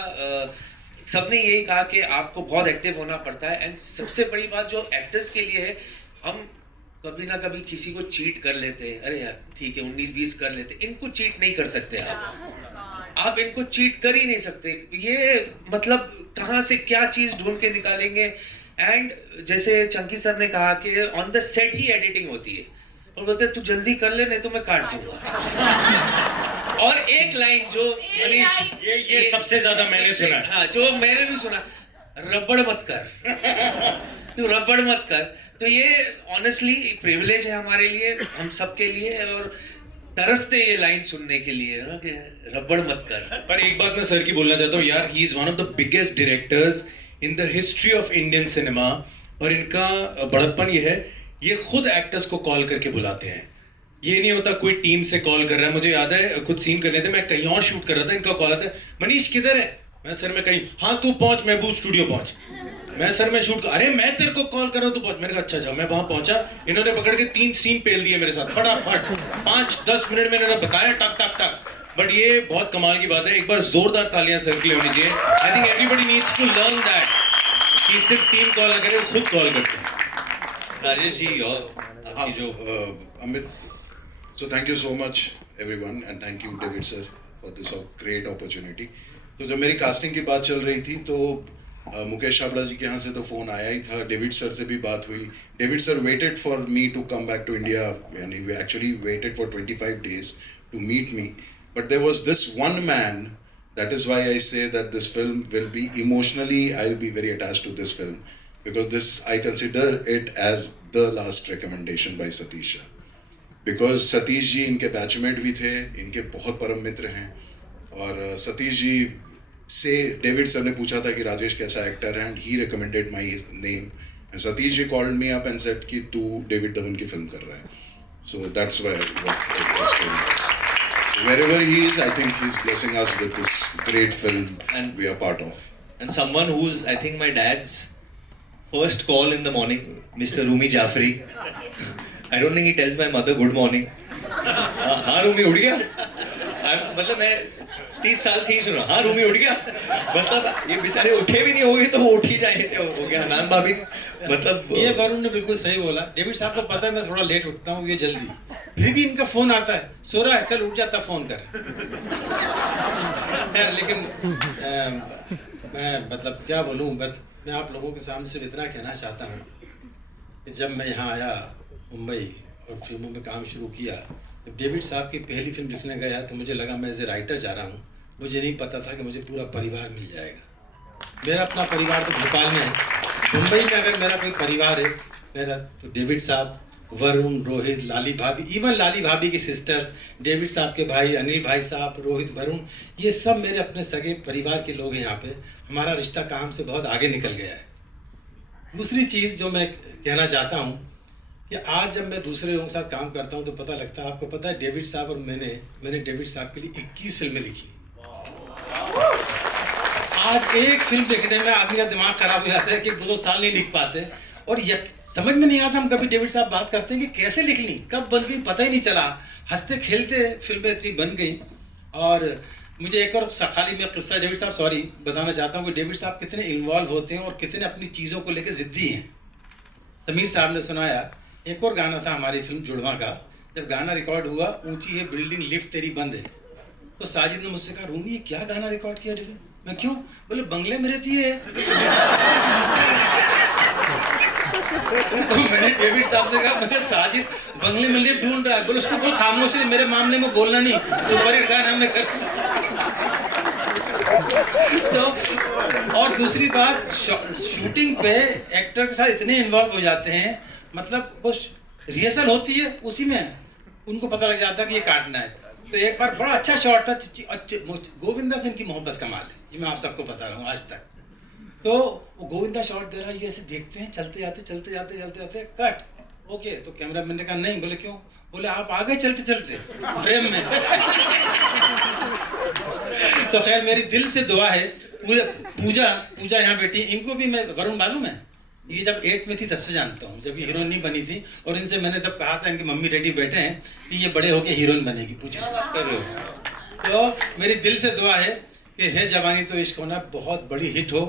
सबने यही कहा कि आपको बहुत एक्टिव होना पड़ता है. एंड सबसे बड़ी बात जो एक्टर्स के लिए है, हम कभी ना कभी किसी को चीट कर लेते हैं. अरे यार ठीक है 19-20 कर लेते, इनको चीट नहीं कर सकते आप इनको चीट कर ही नहीं सकते. ये मतलब कहाँ से क्या चीज ढूंढ के निकालेंगे. एंड जैसे चंकी सर ने कहा कि on the set he editing होती है और बोलते तू जल्दी कर ले नहीं तो मैं काट दूंगा. और एक लाइन जो मनीष, ये सबसे ज्यादा मैंने सुना. हाँ, जो मैंने भी सुना, रबड़ मत कर. तू रबड़ मत कर. तो ये ऑनेस्टली प्रिविलेज है हमारे लिए, हम सब के लिए, और तरसते ये लाइन सुनने के लिए ना कि रबड़ मत कर. पर एक बात मैं सर की बोलना चाहता हूँ यार, he is one of the biggest directors in the history of Indian cinema. और इनका बड़प्पन ये है, ये खुद एक्टर्स को कॉल करके बुलाते हैं. ये नहीं होता कोई टीम से कॉल कर रहा है. मुझे याद है कुछ सीन करने थे, मैं कहीं और शूट कर रहा था, इनका कॉल आता है, मनीष किधर है. मैं सर मैं कहीं, हाँ तू पहुंच महबूब स्टूडियो पहुंच. मैं सर मैं शूट कर, अरे मैं तेरे को कॉल कर रहा हूँ तू पहुंच. मैंने कहा अच्छा. मैं वहां पहुंचा, इन्होंने पकड़ के 3 सीन पेल दिए मेरे साथ फटाफट. 5-10 मिनट में इन्होंने बताया टक टक टक. बट ये बहुत कमाल की बात है. एक बार जोरदार तालियां सर के लिए होनी चाहिए. I think everybody needs to learn that कि सिर्फ टीम कॉल ना करे, खुद कॉल करते हैं. राजेश जी और आपकी जो Amit, so thank you so much everyone and thank you David sir for this great opportunity. तो जब मेरी कास्टिंग की बात चल रही थी तो मुकेश छाबड़ा जी के यहाँ से तो फ़ोन आया ही था, डेविड सर से भी बात हुई. David sir waited for me to come back to India, and he actually waited for 25 days to meet me. But there was this one man, that is why I say that this film will be emotionally, I'll be very attached to this film. Because this, I consider it as the last recommendation by Satish. Because Satish जी इनके batchmate भी थे, इनके बहुत परम मित्र हैं. और सतीश जी से David sir ने पूछा था कि राजेश कैसा एक्टर है, and he recommended my name, and Satish ji called me up and said कि तू डेविड धवन की फिल्म कर रहा है. So that's why wherever he is, I think he's blessing us with this great film and we are part of. And someone who's, I think, my dad's first call in the morning, Mr. Rumi Jafri. I don't think he tells my mother good morning. हाँ रूमी उठ गया. मतलब मैं 30 साल से ही सुन रहा हूँ, हाँ रूमी उठ गया. मतलब ये बेचारे उठे भी नहीं होंगे तो वो उठ ही जाएंगे. हो गया नाम भाभी. मतलब ये वरुण ने बिल्कुल सही बोला. डेविड साहब को पता है मैं थोड़ा लेट उठता हूँ, ये जल्दी. फिर भी इनका फोन आता है, सो रहा है, चल उठ जाता, फोन कर. यार लेकिन मैं मतलब क्या बोलूँ, मैं आप लोगों के सामने सिर्फ इतना कहना चाहता हूँ कि जब मैं यहाँ आया मुंबई और फिल्मों में काम शुरू किया, जब डेविड साहब की पहली फिल्म लिखने गया तो मुझे लगा मैं एज ए राइटर जा रहा हूँ. मुझे नहीं पता था कि मुझे पूरा परिवार मिल जाएगा. मेरा अपना परिवार तो भोपाल में है. मुंबई में अगर मेरा कोई परिवार है मेरा, तो डेविड साहब, वरुण, रोहित, लाली भाभी, इवन लाली भाभी की सिस्टर्स, डेविड साहब के भाई, अनिल भाई साहब, रोहित, वरुण, ये सब मेरे अपने सगे परिवार के लोग हैं यहाँ पे. हमारा रिश्ता काम से बहुत आगे निकल गया है. दूसरी चीज़ जो मैं कहना चाहता हूँ कि आज जब मैं दूसरे लोगों के साथ काम करता हूँ तो पता लगता है, आपको पता है डेविड साहब और मैंने डेविड साहब के लिए 21 फिल्में लिखी. आज एक फिल्म लिखने में आदमी का दिमाग खराब हो जाता है कि 2 साल नहीं लिख पाते. और समझ में नहीं आता, हम कभी डेविड साहब बात करते हैं कि कैसे लिख ली, कब बन गई पता ही नहीं चला. हंसते खेलते फिल्में इतनी बन गई. और मुझे एक और खाली मैं किस्सा डेविड साहब सॉरी बताना चाहता हूँ कि डेविड साहब कितने इन्वॉल्व होते हैं और कितने अपनी चीज़ों को लेकर ज़िद्दी हैं. समीर साहब ने सुनाया, एक और गाना था हमारी फिल्म जुड़वा का. जब गाना रिकॉर्ड हुआ, ऊंची है बिल्डिंग लिफ्ट तेरी बंद है, तो साजिद ने मुझसे कहा, रूमी ये क्या गाना रिकॉर्ड किया? मैं क्यों? बोले बंगले में रहती है. तो मैंने डेविड साहब से कहा, मैंने साजिद बंगले में लिफ्ट ढूंढ रहा है. बोले उसको बोल खामोशी, मेरे मामले में बोलना नहीं, सुपरहिट गाना में कर. तो और दूसरी बात, शूटिंग पे एक्टर के साथ इतने इन्वॉल्व हो जाते हैं, मतलब वो रिहर्सल होती है उसी में उनको पता लग जाता है कि ये काटना है. तो एक बार बड़ा अच्छा शॉट था, गोविंदा से इनकी मोहब्बत कमाल है, ये मैं आप सबको बता रहा हूँ आज तक. तो वो गोविंदा शॉट दे रहा है, ये ऐसे देखते हैं, चलते जाते कट. ओके, तो कैमरामैन ने कहा नहीं. बोले क्यों? बोले आप आ गए चलते चलते फ्रेम में. तो खैर मेरी दिल से दुआ है, पूजा यहाँ बैठी, इनको भी मैं, वरुण मालूम है, ये जब 8 में थी तब से जानता हूँ, जब ये हीरोइन नहीं बनी थी. और इनसे मैंने तब कहा था, इनकी मम्मी डैडी बैठे हैं कि ये बड़े होके हीरोइन बनेगी. पूछो क्या बात कर रहे हो? तो मेरी दिल से दुआ है कि है जवानी तो इश्क होना बहुत बड़ी हिट हो.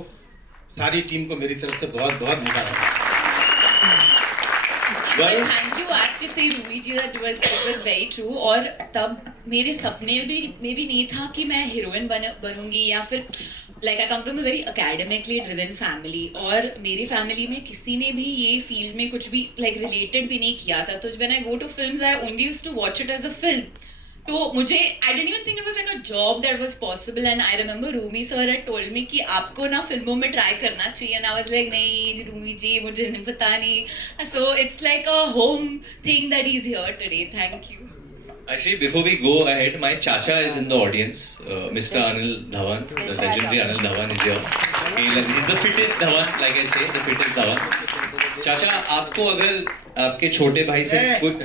सारी टीम को मेरी तरफ से बहुत बहुत मुबारक. Well, thank you. I have to say, Rumi ji, that it was very true. और तब मेरे सपने में भी नहीं था कि मैं हीरोइन बनूंगी या फिर like I come from a very academically driven family. और मेरी फैमिली में किसी ने भी ये फील्ड में कुछ भी like related भी नहीं किया था. तो when I go to films, I only used to watch it as a film. तो मुझे I didn't even think it was like a job that was possible. And I remember Rumi sir had told me कि आपको ना फिल्मों में try करना चाहिए. And I was like नहीं Rumi जी, मुझे नहीं पता नहीं. So it's like a home thing that he's here today. Thank you. Actually, before we go ahead, my chacha is in the audience, Mr. Anil Dhawan, the legendary Anil Dhawan is here. He's the fittest Dhawan, like I say, the fittest Dhawan. चाचा, आपको अगर आपके छोटे भाई से कुछ,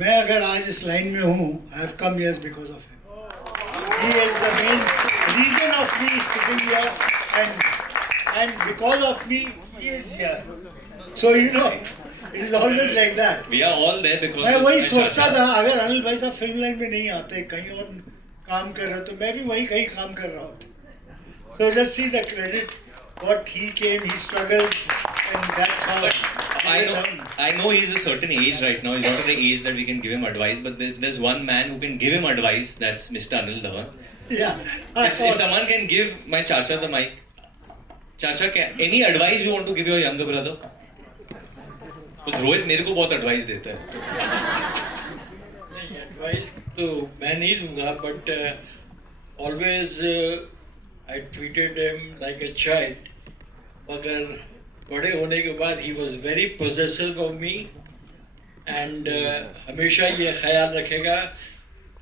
मैं अगर आज इस लाइन में हूँ, I have come here because of him. He is the main reason of me sitting here, and because of me, he is here. So you know, it is always like that. We are all there because. मैं वही सोचता था, अगर अनिल भाई साहब film line में नहीं आते, कहीं और काम कर रहे, तो मैं भी वही कहीं काम कर रहा होता. So just see the credit, what he came, he struggled, and that's how. I know he's a certain age right now. He's not at the age that we can give him advice. But there's one man who can give him advice. That's Mr. Anil Dhawan. Yeah. If someone can give my chacha the mic, चाचा क्या any advice you want to give your younger brother? कुछ रोहित मेरे को बहुत advice देता है. Advice तो मैं नहीं दूंगा, but always I treated him like a child. मगर बड़े होने के बाद he was very possessive of me, and हमेशा ये ख्याल रखेगा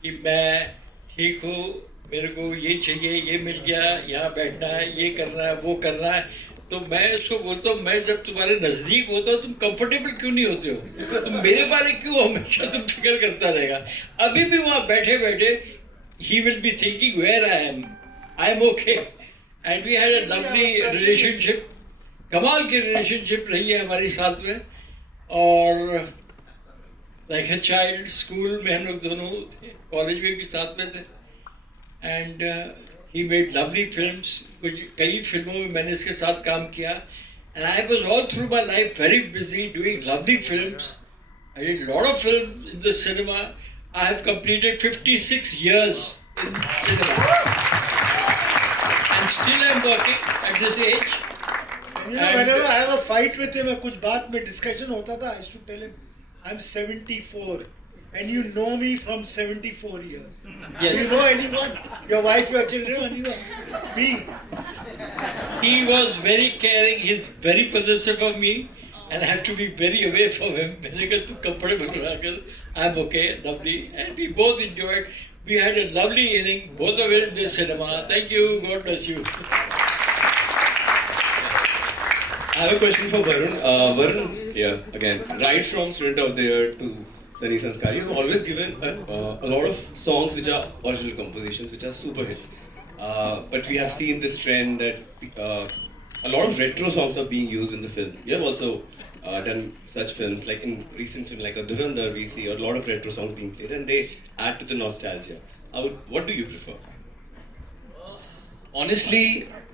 कि मैं ठीक हूँ, मेरे को ये चाहिए, ये मिल गया, यहाँ बैठना है, ये करना है, वो करना है. तो मैं उसको बोलता हूँ, मैं जब तुम्हारे नज़दीक होता हूँ तुम कंफर्टेबल क्यों नहीं होते हो? तुम मेरे बारे क्यों हमेशा तुम फिक्र करता रहेगा? अभी भी वहाँ बैठे बैठे he will be thinking where I am okay. And we had a lovely relationship. कमाल की रिलेशनशिप रही है हमारी साथ में. और लाइक अ चाइल्ड, स्कूल में हम लोग दोनों थे, कॉलेज में भी साथ में थे. And he made lovely films. कुछ कई फिल्मों में मैंने इसके साथ काम किया. And I was all through my life very busy doing lovely films. I did lot of films in the cinema. I have completed 56 years in cinema. And still I'm working at this age. You know, whenever I have a fight with him, कुछ बात में discussion होता था, I used to tell him, I'm 74 and you know me from 74 years. Yes. Do you know anyone? Your wife, your children, anyone? It's me. He was very caring. He's very possessive of me, and I have to be very away from him. मैंने कहा तू कपड़े बदला कर. I'm okay, lovely, and we both enjoyed. We had a lovely evening, both of it in the cinema. Thank you. God bless you. I have a question for Varun. Varun, yeah, again, right from Student Out There to Sunny Sanskar, you've always given a lot of songs which are original compositions, which are super hits. But we have seen this trend that a lot of retro songs are being used in the film. You have also done such films, like in recent film, like a Dhurandhar, we see a lot of retro songs being played, and they add to the nostalgia. What do you prefer? Honestly,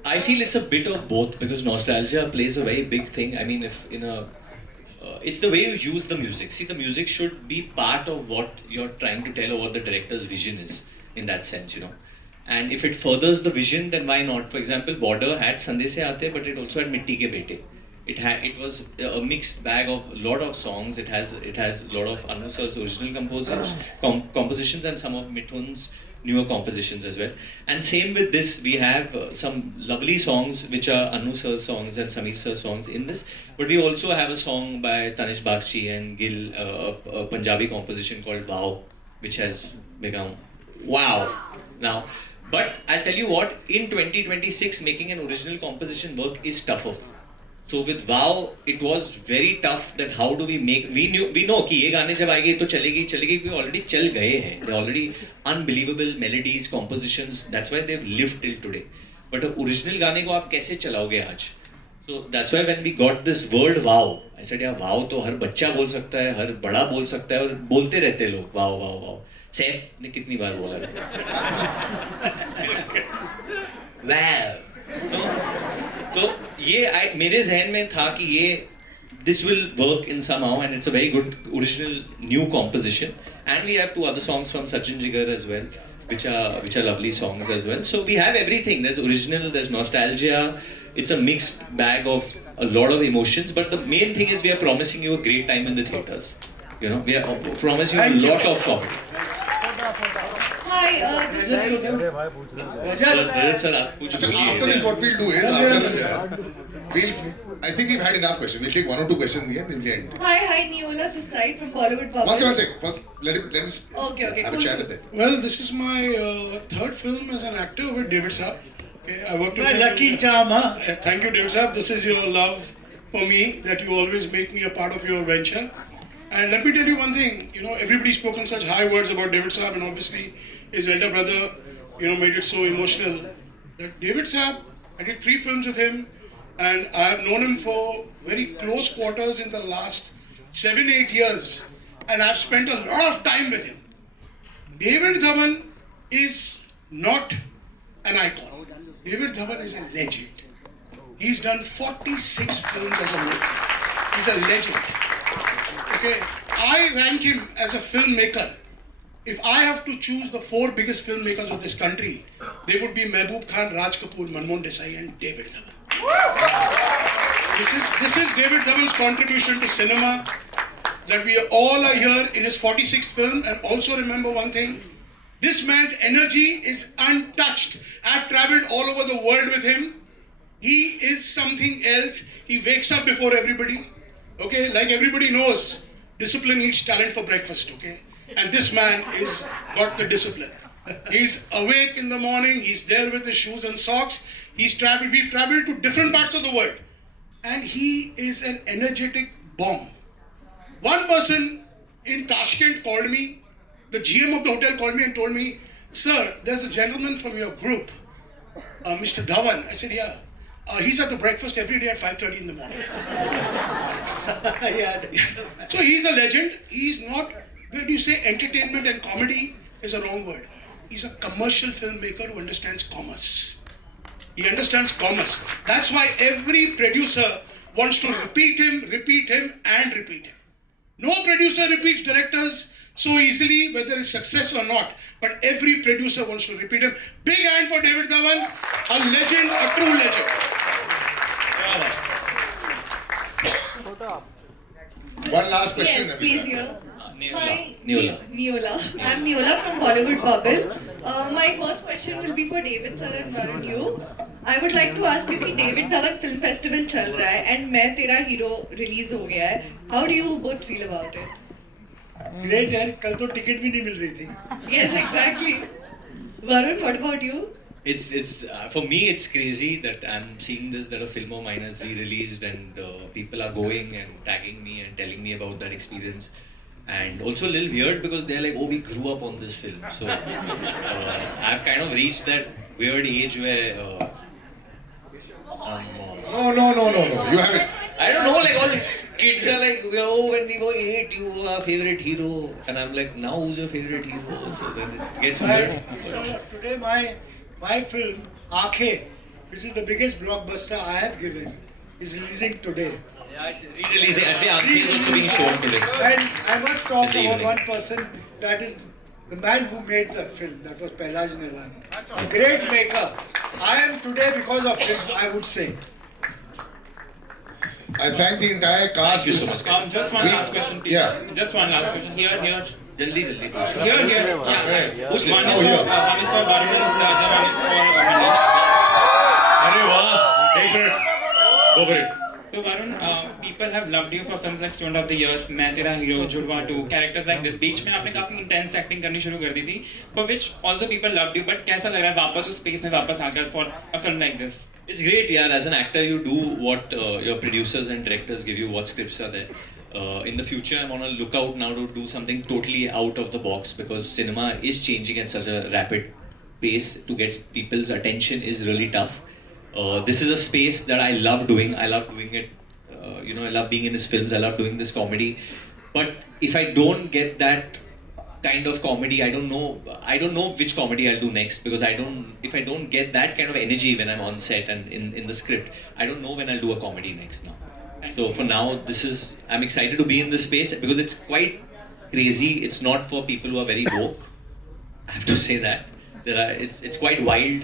I feel it's a bit of both, because nostalgia plays a very big thing. I mean, if in a it's the way you use the music. See, the music should be part of what you're trying to tell, or what the director's vision is, in that sense, you know. And if it furthers the vision, then why not? For example, Border had Sande Se Aate, but it also had Mitti Ke Bete. It was a mixed bag of a lot of songs. It has a lot of Anu sir's original compositions and some of Mithun's newer compositions as well. And same with this, we have some lovely songs which are Anu sir's songs and Sameer sir's songs in this. But we also have a song by Tanish Bakshi and Gil, a Punjabi composition called Wow, which has become wow now. But I'll tell you what, in 2026, making an original composition work is tougher. So with Wow, it was very tough that how do we make, we know कि ये गाने जब आएंगे तो चलेगी क्योंकि already चल गए हैं. They're already unbelievable melodies, compositions. That's why they've lived till today. But original गाने को आप कैसे चलाओगे आज? So that's why when we got this word wow, I said यार wow तो हर बच्चा बोल सकता है, हर बड़ा बोल सकता है, और बोलते रहते लोग wow wow wow. सैफ ने कितनी बार बोला wow. तो ये मेरे जहन में था कि ये this will work in somehow, and it's a very good original new composition. And we have two other songs from Sachin Jigar as well, which are lovely songs as well. So we have everything. There's original, there's nostalgia. It's a mixed bag of a lot of emotions. But the main thing is we are promising you a great time in the theaters. You know, we are promising you a lot of comedy. Hi, this is Sir, after this, what we'll do is, I think we've had enough questions. We'll take one or two questions here, then we'll end. Hi, Neola this side from Bollywood Pub. One second. First, let me Okay, have a chat with them. Well, this is my third film as an actor with David Saab. Okay, I worked with My lucky charm, huh? Thank you, David Saab. This is your love for me, that you always make me a part of your venture. And let me tell you one thing, you know, everybody's spoken such high words about David Saab, and obviously his elder brother, you know, made it so emotional. That David Saab, I did 3 films with him, and I have known him for very close quarters in the last 7-8 years, and I've spent a lot of time with him. David Dhawan is not an icon. David Dhawan is a legend. He's done 46 films as a legend. He's a legend. Okay, I rank him as a filmmaker. If I have to choose the 4 biggest filmmakers of this country, they would be Mehboob Khan, Raj Kapoor, Manmohan Desai, and David Dhawan. This is David Dhawan's contribution to cinema. That we all are here in his 46th film, and also remember one thing: this man's energy is untouched. I've traveled all over the world with him. He is something else. He wakes up before everybody. Okay, like everybody knows, discipline eats talent for breakfast. Okay, and this man is got the discipline. He's awake in the morning. He's there with his shoes and socks. We've traveled to different parts of the world, and he is an energetic bomb. One person in Tashkent called me, the GM of the hotel called me and told me, "Sir, there's a gentleman from your group, Mr. Dhawan." I said, "Yeah. He's at the breakfast every day at 5:30 in the morning." So he's a legend. He's not, when you say entertainment and comedy is a wrong word. He's a commercial filmmaker who understands commerce. He understands commerce. That's why every producer wants to repeat him, and repeat him. No producer repeats directors so easily, whether it's success or not. But every producer wants to repeat him. Big hand for David Dhawan, a legend, a true legend. One last question. Yes, please, here. Hi, Neola. Neola. I'm Neola from Bollywood Bubble. My first question will be for David sir and Varun you. I would like to ask you कि David Dhawan Film Festival चल रहा है and मैं तेरा hero release हो गया है. How do you both feel about it? Great यार, कल तो टिकट भी नहीं मिल रही थी. Yes, exactly. Varun, what about you? It's for me it's crazy that I'm seeing this, that a film of mine is re-released and people are going and tagging me and telling me about that experience, and also a little weird because they're like, oh, we grew up on this film, so I've kind of reached that weird age where No, you haven't. I don't know, like all kids are like, oh, when we were 8 you were our favorite hero, and I'm like, now who's your favorite hero? So then it gets weird. Today my film Aankhein, which is the biggest blockbuster I have given, is releasing today. Yeah, it's re-releasing. Actually, Aankhein is also being shown today. And I must talk In the about evening. one person, that is the man who made that film. That was Pailaj Nilani, a great maker. I am today because of him, I would say. I thank the entire cast. Thank you so much. Just one last question, please. Yeah. Just one last question. Here. Jaldi. Here. Yeah. Push One it. is for Varun, the other one is for Manish. अरे वाह, एक minute, go for it. So Varun, people have loved you for films like Student of the Year, मैं तेरा hero, जुड़वा 2, characters like this. बीच में आपने काफी intense acting करनी शुरू कर दी थी, for which also people loved you. But कैसा लग रहा है वापस उस space में वापस आकर for a film like this? It's great, yeah. As an actor, you do what your producers and directors give you, what scripts are there. In the future, I'm on a lookout now to do something totally out of the box, because cinema is changing at such a rapid pace. To get people's attention is really tough. This is a space that I love doing. I love doing it. I love being in his films. I love doing this comedy. But if I don't get that kind of comedy, I don't know which comedy I'll do next, because if I don't get that kind of energy when I'm on set and in the script, I don't know when I'll do a comedy next now. So for now, I'm excited to be in this space because it's quite crazy. It's not for people who are very woke. I have to say that. It's quite wild.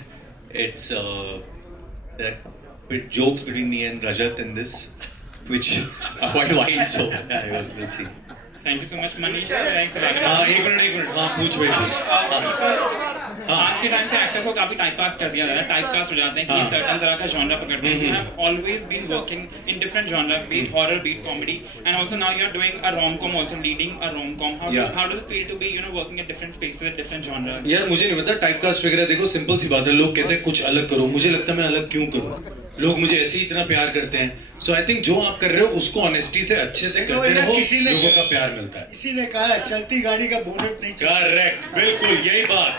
There are jokes between me and Rajat in this, which are quite wild. So yeah, we'll see. Thank you so much, Manish. Thanks a lot. हाँ एक minute हाँ पूछ आज के time से actors को काफी typecast कर दिया जा रहा है, टाइपकास्ट हो जाते हैं कि सर्टेन तरह का जॉनरा पकड़ते हैं. You have always been working in different genre, be it horror, be it comedy, and also now you are doing a rom-com, also leading a rom-com. How does it feel to be working at different spaces at different genres? यार मुझे नहीं पता, typecast वगैरह देखो, simple सी बात है. लोग कहते हैं कुछ अलग करो, मुझे लगता है मैं अलग क्यों करूं. लोग मुझे ऐसे ही इतना प्यार करते हैं. सो आई थिंक जो आप कर रहे हो उसको ऑनेस्टी से अच्छे से करते रहो, लोगों का प्यार मिलता है. किसी ने कहा चलती गाड़ी का बोनट नहीं चलता. करेक्ट, बिल्कुल यही बात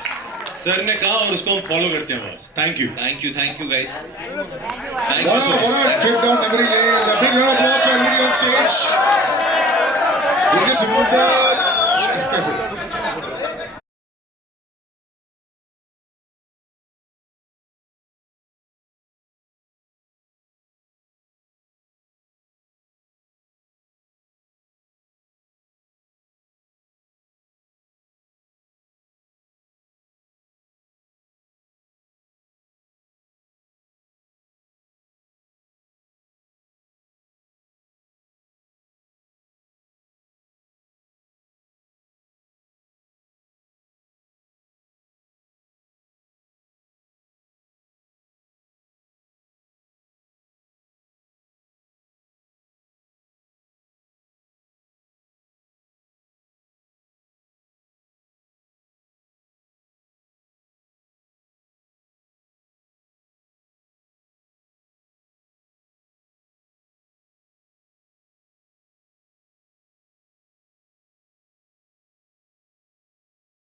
सर ने कहा और उसको हम फॉलो करते हैं बस. Thank you guys. What a trip down memory lane. A big round of applause for everybody on stage. We just removed the chest.